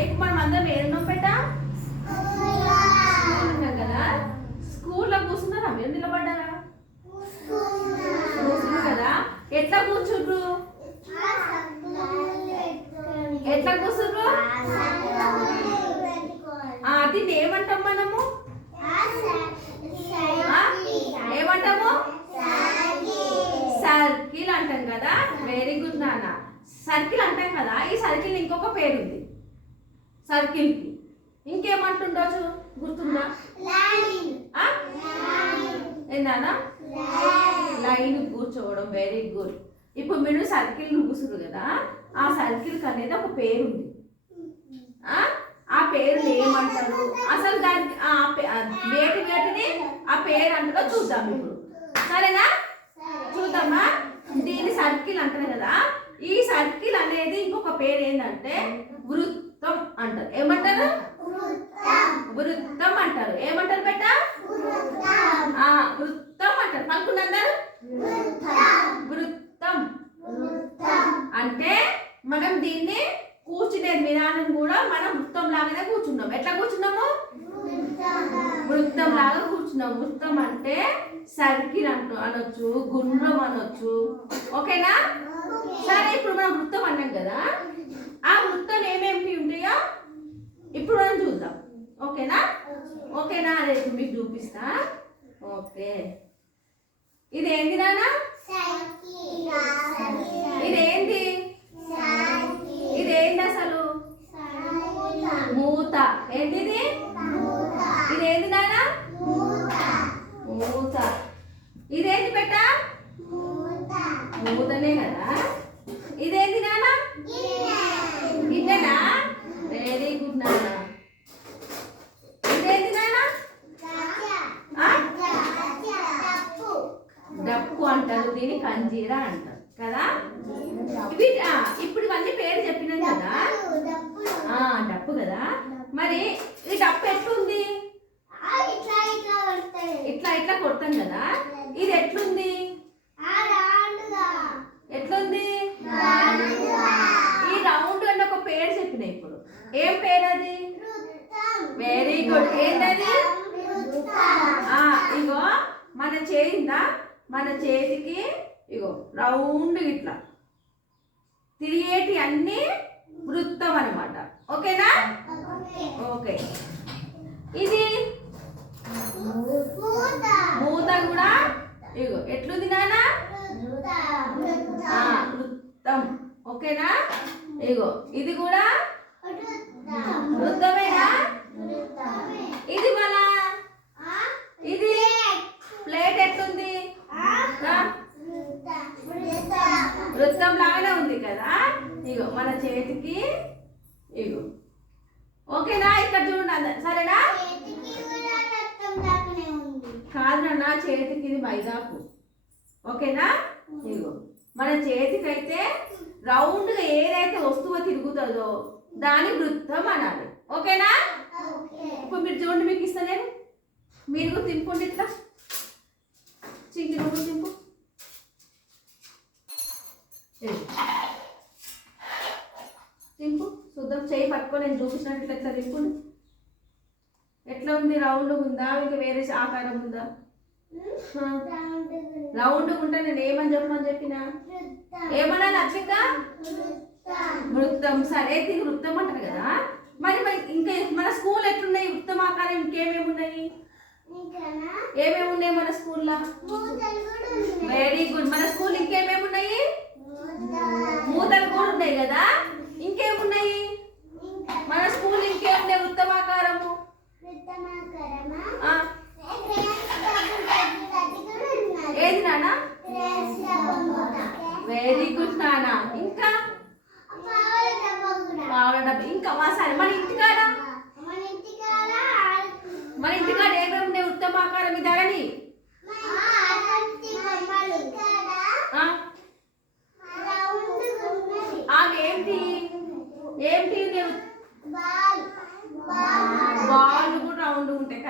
ఇప్పుడు మనం అందరం ఏడున్నాం పెట్ట ఉన్నాం కదా. స్కూల్లో కూర్చున్నారా? మీరు నిలబడ్డారా? కూర్చున్నారు కదా. ఎట్లా కూర్చుండ్రు ఎట్లా కూర్చుండ్రు దీన్ని ఏమంటాం మనము? ఏమంటాము? సర్కిల్ అంటాం కదా. వెరీ గుడ్ నాన్న. సర్కిల్ అంటాం కదా. ఈ సర్కిల్ ఇంకొక పేరు ఉంది సర్కిల్. కి ఇంకేమంటుండొచ్చు? గుర్తుందా? ఏందానా? లైన్ కూర్చోవడం వెరీ గుడ్ ఇప్పుడు మీరు సర్కిల్ కూర్చురు కదా ఆ సర్కిల్ అనేది ఒక పేరు ఉంది ఆ? పేరుని ఏమంటారు? అసలు దానికి ఆ ఆ వేటి వేటిని ఆ పేరు అంటారో చూద్దాం ఇప్పుడు. సరేనా? చూద్దామా? దీని సర్కిల్ అంటారు కదా ఈ సర్కిల్ అనేది ఇంకొక పేరు ఏంటంటే వృత్తి. అంటారు. ఏమంటారు? వృత్తం. అంటారు. ఏమంటారు బెట్ట వృత్తం. అంటారు. పలుకుండా అందరు? వృత్తం. అంటే మనం దీన్ని కూర్చునే విధానం కూడా మనం వృత్తం లాగానే కూర్చున్నాం. ఎట్లా కూర్చున్నాము? వృత్తం. లాగా కూర్చున్నాం. వృత్తం అంటే సర్కిల్ అంటు అనొచ్చు గుండ్రం అనొచ్చు. ఓకేనా? సరే ఇప్పుడు మనం వృత్తం అన్నాం కదా. ఆ వృత్తం ఏమేమి ఉంటాయో? ఇప్పుడు మనం చూద్దాం. ఓకేనా? ఓకేనా? ఇప్పుడు మీకు చూపిస్తా. ఓకే. ఇదేంటి నాన్న? ఇదేంటి ఇదేంటి అసలు? మూత. ఏంటిది ఇదేంటి నాన్న మూత ఇదేంటి పెట్ట మూతనే కదా ఇదేంటి నాన్న గిన్నెనా వెరీ గుడ్ నాన్న ఇదేంటి నాన్న ఆ? డప్పు అంటారు దీని కంజీరా అంటారు. కదా? ఇవి ఇప్పుడు ఇవన్నీ పేరు చెప్పినాం కదా? డప్పు కదా? మరి ఈ డప్పు ఎట్లుంది? ఇట్లా ఇట్లా కొడతాం కదా? ఇది ఎట్లుంది? ఎట్లుంది? ఈ రౌండ్ అని ఒక పేరు చెప్పిన ఇప్పుడు. ఏం పేరు అది వెరీ గుడ్ ఏంటది ఇగో మన చేయిందా? మన చేతికి ఇగో రౌండ్ ఇట్లా. తిరిగేటి అన్ని వృత్తం అన్నమాట. ఓకేనా? ఓకే. ఇది? మూత కూడా? ఇగో ఎట్లుంది నాన్న? ఆ, వృత్తం. ఓకేనా? ఇగో ఇది కూడా? వృత్తమేనా? ఇది మన ఇది? ప్లేట్ ఎట్లుంది వృత్తం లాగానే ఉంది కదా? ఇగో మన చేతికి ఇగో. ఓకేనా? ఇక్కడ చూడండి అంద- సరేనా? కాదు నా చేతికి ఇది మైదాకు ఓకేనా? ఇగో. మన చేతికైతే రౌండ్గా ఏదైతే వస్తువు తిరుగుతుందో దాని వృత్తం అనాలి. ఓకేనా? ఇప్పుడు మీరు చూడండి మీకు ఇస్తా నేను. మీరు తింపుండి ఇట్లా. చింకి తింపు తింపు చూద్దాం చేయి పట్టుకొని నేను చూపించినట్టు ఇట్లా ఇట్లా తింపుండి ఎట్లా ఉంది? రౌండ్ ఉందా? ఇంకా వేరే ఆకారం ఉందా? రౌండ్ ఉంటే నేను ఏమని చెప్పమని చెప్పిన? ఏమన్నా నచ్చక వృత్తం. సరే దీని వృత్తం అంటారు కదా? మరి మరి ఇంకా మన స్కూల్ ఎట్లున్నాయి? వృత్తం ఆకారం ఇంకేమేమి ఉన్నాయి? ఏమేమి ఉన్నాయి మన స్కూల్లో? వెరీ గుడ్ మన స్కూల్ ఇంకేమేమి ఉన్నాయి? మూతలు కూడా ఉన్నాయి కదా? ఇంకేమున్నాయి? మన స్కూల్ ఇంకేమున్నాయి? వృత్తమాకారము. ఏది నాన్న? వెరీ గుడ్ నాన్న. ఇంకా? పావుల డబ్బా. ఇంకా మా సరే మన ఇంటికాడ? మన ఇంటికాడ ఏమేమి ఉన్నాయి ఉత్తమాకారం ఇదారని?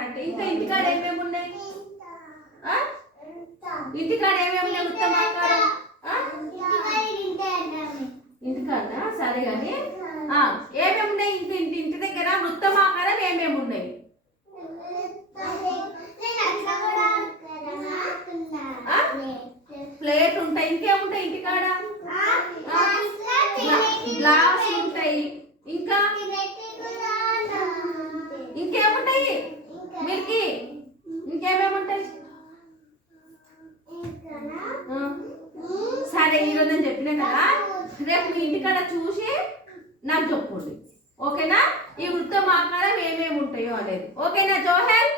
అంటే ఇంకా ఇంటికాడ ఏమేమి ఉన్నాయి? ఇంటికాడ ఏమేమి ఉన్నాయి ఉత్తమ ఆకారం? ఇంటికాడ సరే కానీ ఏమేమి ఉన్నాయి ఇంటి ఇంటి ఇంటి దగ్గర? ఉత్తమ ఆహారం ఏమేమి ఉన్నాయి? ప్లేట్ ఉంటాయి ఇంకేముంటాయి ఇంటికాడ? గ్లాస్ సరే రోజు నేను చెప్పినా కదా రేపు మీ ఇంటికాడ చూసి నాకు చెప్పుకోండి. ఓకేనా? ఈ వృత్తం ఆకారం ఏమేమి ఉంటాయో అనేది. ఓకేనా జోహర్?